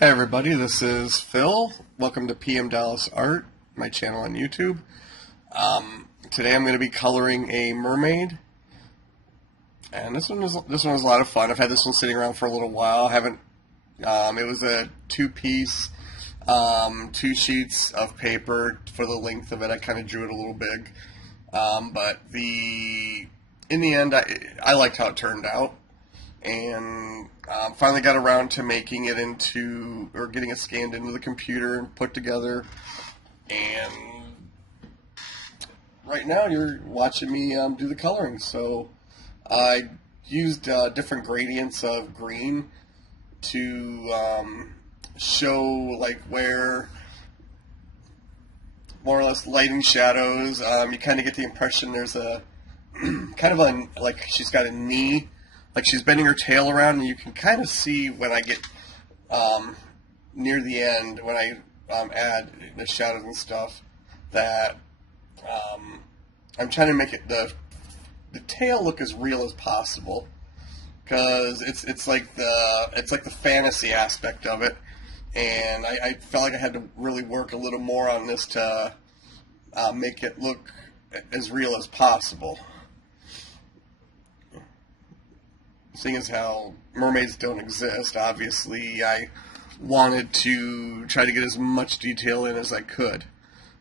Hey everybody, this is Phil. Welcome to PM Dallas Art, my channel on YouTube. Today I'm going to be coloring a mermaid, and this one was a lot of fun. I've had this one sitting around for a little while. I haven't. It was a two-piece, 2 sheets of paper for the length of it. I kind of drew it a little big, but in the end, I liked how it turned out. And finally got around to making it into, or getting it scanned into the computer and put together. And right now you're watching me do the coloring. So I used different gradients of green to show like where more or less light and shadows. You kind of get the impression there's a kind of like she's got a knee, like she's bending her tail around, and you can kind of see when I get near the end, when I add the shadows and stuff, that I'm trying to make the tail look as real as possible, because it's like the fantasy aspect of it, and I felt like I had to really work a little more on this to make it look as real as possible. Seeing as how mermaids don't exist, obviously I wanted to try to get as much detail in as I could.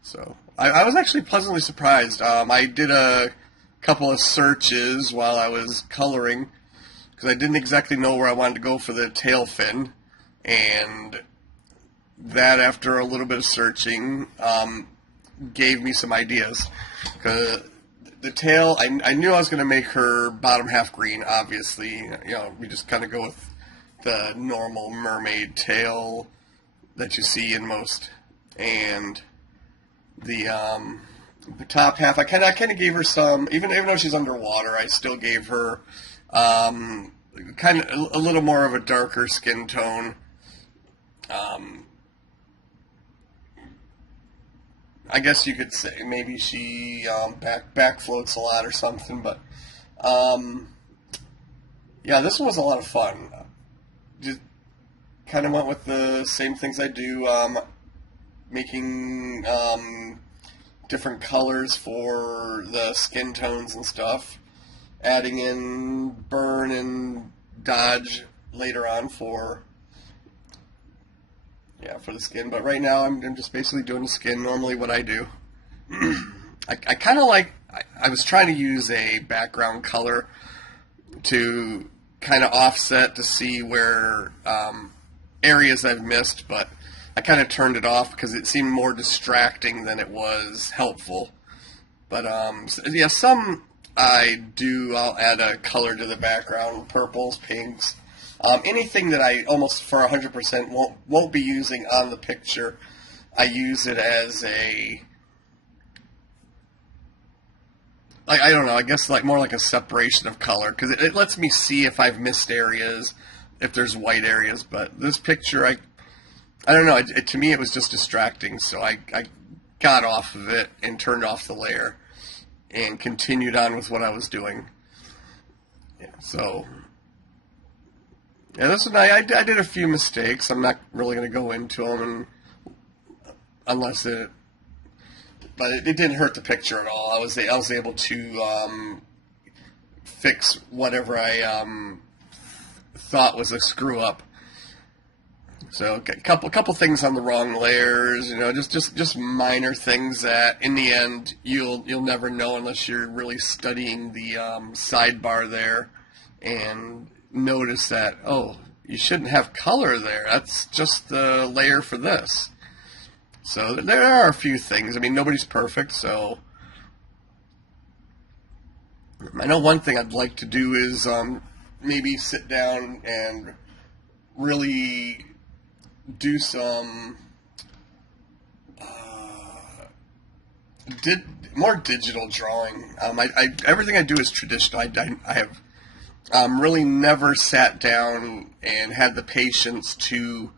So I was actually pleasantly surprised. I did a couple of searches while I was coloring because I didn't exactly know where I wanted to go for the tail fin, and that, after a little bit of searching, gave me some ideas. 'Cause the tail, I knew I was going to make her bottom half green, obviously. We just kind of go with the normal mermaid tail that you see in most. And the top half, I kind of gave her some, even though she's underwater, I still gave her kind of a little more of a darker skin tone. I guess you could say maybe she back floats a lot or something, but yeah, this one was a lot of fun. Just kind of went with the same things I do, making different colors for the skin tones and stuff, adding in burn and dodge later on for the skin. But right now I'm just basically doing the skin, normally what I do. I kind of like, I was trying to use a background color to kind of offset to see where areas I've missed, but I kind of turned it off because it seemed more distracting than it was helpful. But yeah, some I'll add a color to the background, purples, pinks. Anything that I almost for 100% won't be using on the picture, I use it as a, I don't know, I guess like more like a separation of color, because it lets me see if I've missed areas, if there's white areas. But this picture, I don't know, to me it was just distracting, so I got off of it and turned off the layer and continued on with what I was doing. Yeah, so yeah, this one I did a few mistakes. I'm not really going to go into them, unless but it didn't hurt the picture at all. I was able to fix whatever I thought was a screw up. So a couple things on the wrong layers, just minor things that in the end you'll never know unless you're really studying the sidebar there and notice that, oh, you shouldn't have color there. That's just the layer for this. So there are a few things. I mean, nobody's perfect, so I know one thing I'd like to do is maybe sit down and really do some more digital drawing. Everything I do is traditional. I have really never sat down and had the patience to,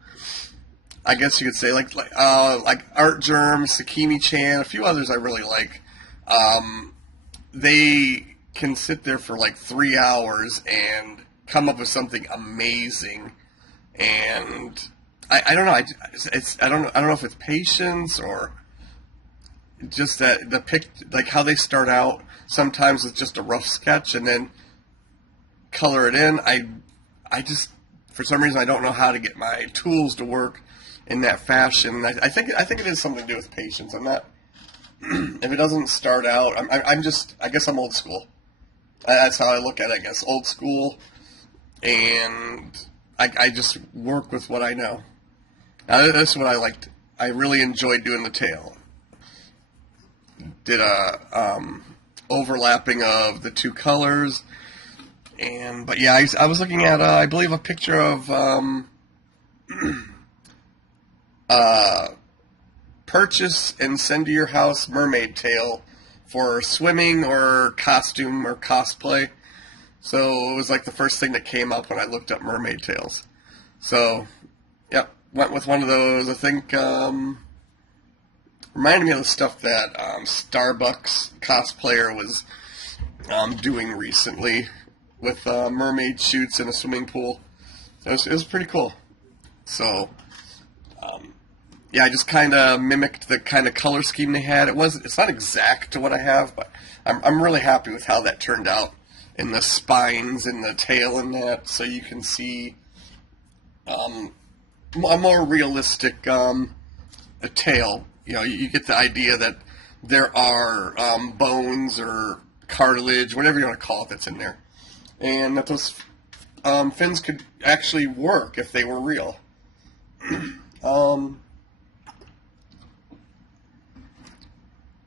I guess you could say, like Art Germ, Sakimi Chan, a few others I really like. They can sit there for like 3 hours and come up with something amazing, and I don't know. I don't know if it's patience or just that the pic, like how they start out sometimes with just a rough sketch and then color it in. I just for some reason I don't know how to get my tools to work in that fashion. I think it is something to do with patience. I'm not if it doesn't start out. I'm just I guess I'm old school. That's how I look at it. I guess old school, and I just work with what I know. That's what I liked. I really enjoyed doing the tail. Did a overlapping of the two colors, and but yeah, I was looking at I believe a picture of purchase and send to your house mermaid tail for swimming or costume or cosplay. So it was like the first thing that came up when I looked up mermaid tails. So, yep, went with one of those. I think reminded me of the stuff that Starbucks cosplayer was doing recently with mermaid shoots in a swimming pool. It was pretty cool. So, yeah, I just kind of mimicked the kind of color scheme they had. It's not exact to what I have, but I'm really happy with how that turned out in the spines and the tail and that. So you can see a more realistic a tail. You know, you get the idea that there are bones or cartilage, whatever you want to call it, that's in there, and that those fins could actually work if they were real.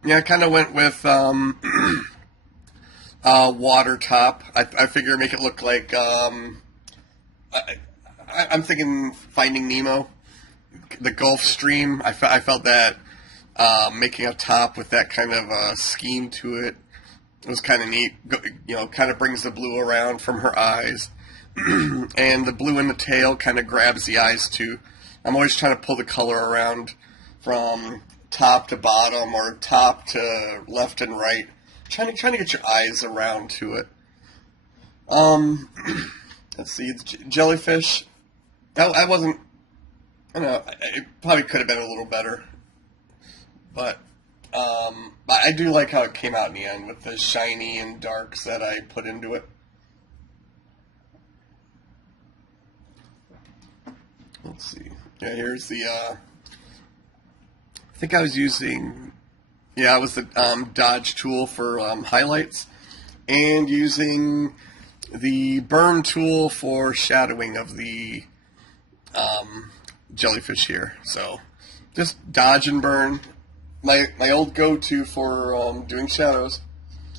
Yeah, I kind of went with water top. I figure make it look like I'm thinking Finding Nemo, the Gulf Stream. I felt that making a top with that kind of scheme to it was kind of neat. You know, kind of brings the blue around from her eyes, and the blue in the tail kind of grabs the eyes too. I'm always trying to pull the color around from top to bottom or top to left and right, trying to get your eyes around to it. Let's see, it's jellyfish. I wasn't. I don't know. It probably could have been a little better, but I do like how it came out in the end with the shiny and darks that I put into it. Let's see. Yeah, here's the. I think I was using. Yeah, it was the Dodge tool for highlights, and using the burn tool for shadowing of the jellyfish here. So just dodge and burn. My old go-to for doing shadows.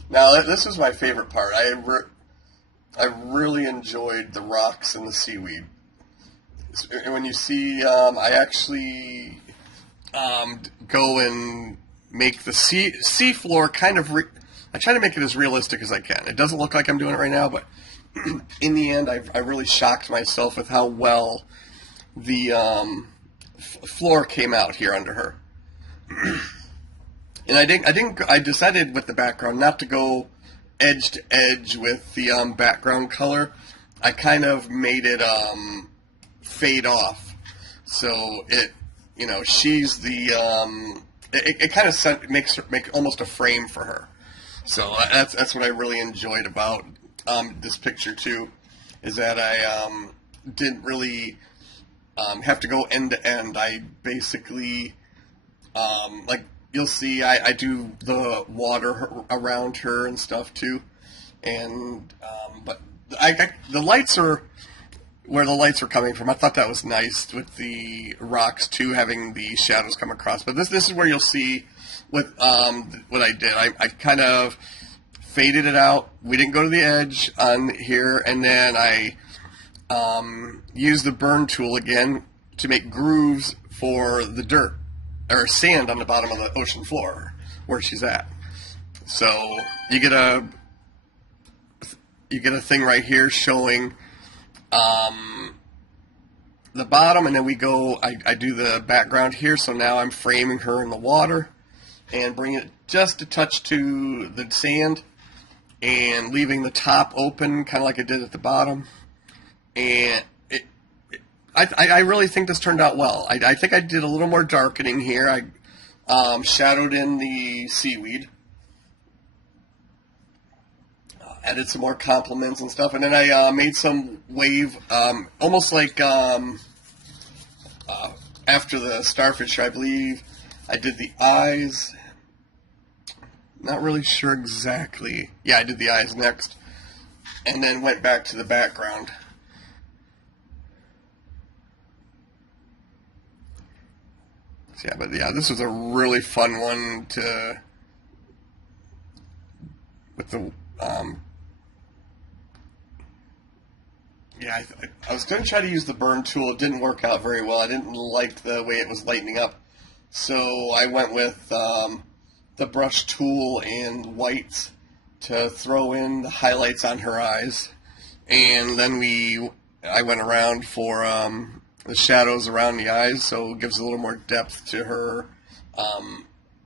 Now this is my favorite part. I really enjoyed the rocks and the seaweed. When you see, I actually go and make the sea floor kind of. I try to make it as realistic as I can. It doesn't look like I'm doing it right now, but in the end, I really shocked myself with how well the floor came out here under her. And I decided with the background not to go edge to edge with the background color. I kind of made it fade off, so it, you know, she's the it kind of make almost a frame for her. So that's what I really enjoyed about this picture too, is that I didn't really have to go end to end. I basically like you'll see I do the water around her and stuff too, and but the lights are where the lights were coming from. I thought that was nice with the rocks too, having the shadows come across. But this is where you'll see with what I did. I kind of faded it out. We didn't go to the edge on here, and then I used the burn tool again to make grooves for the dirt or sand on the bottom of the ocean floor where she's at. So you get a thing right here showing the bottom, and then we go. I do the background here, so now I'm framing her in the water and bringing it just a touch to the sand and leaving the top open, kind of like I did at the bottom. And I really think this turned out well. I think I did a little more darkening here. I shadowed in the seaweed, added some more complements and stuff, and then I made some wave, almost like after the starfish, I believe. I did the eyes. Not really sure exactly. Yeah, I did the eyes next, and then went back to the background. Yeah, but yeah, this was a really fun one to with the yeah. I was going to try to use the burn tool. It didn't work out very well. I didn't like the way it was lightening up, so I went with the brush tool and whites to throw in the highlights on her eyes, and then I went around for the shadows around the eyes, so it gives a little more depth to her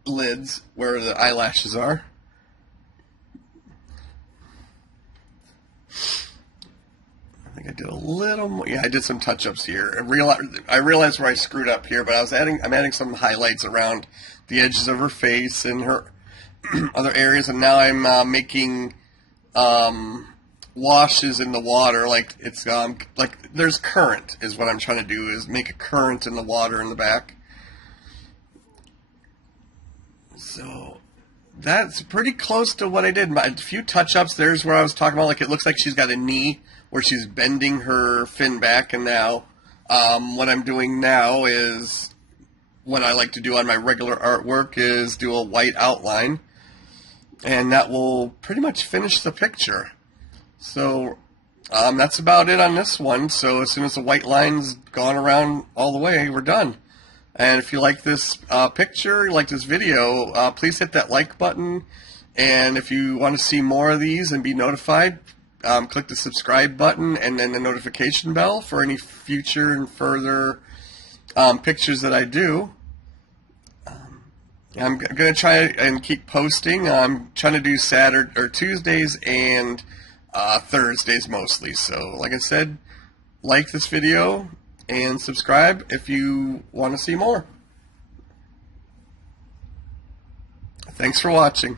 lids where the eyelashes are. I think I did a little more. Yeah, I did some touch-ups here. I realized where I screwed up here, but I'm adding some highlights around the edges of her face and her other areas, and now I'm making washes in the water, like it's like there's current is what I'm trying to do, is make a current in the water in the back. So that's pretty close to what I did. A few touch-ups. There's where I was talking about, like it looks like she's got a knee where she's bending her fin back, and now what I'm doing now is what I like to do on my regular artwork is do a white outline, and that will pretty much finish the picture. So that's about it on this one. So as soon as the white line's gone around all the way, we're done. And if you like this picture, you like this video, please hit that like button. And if you want to see more of these and be notified, click the subscribe button and then the notification bell for any future and further pictures that I do. I'm going to try and keep posting. I'm trying to do Saturday or Tuesdays and Thursdays mostly. So like I said, like this video and subscribe if you want to see more. Thanks for watching.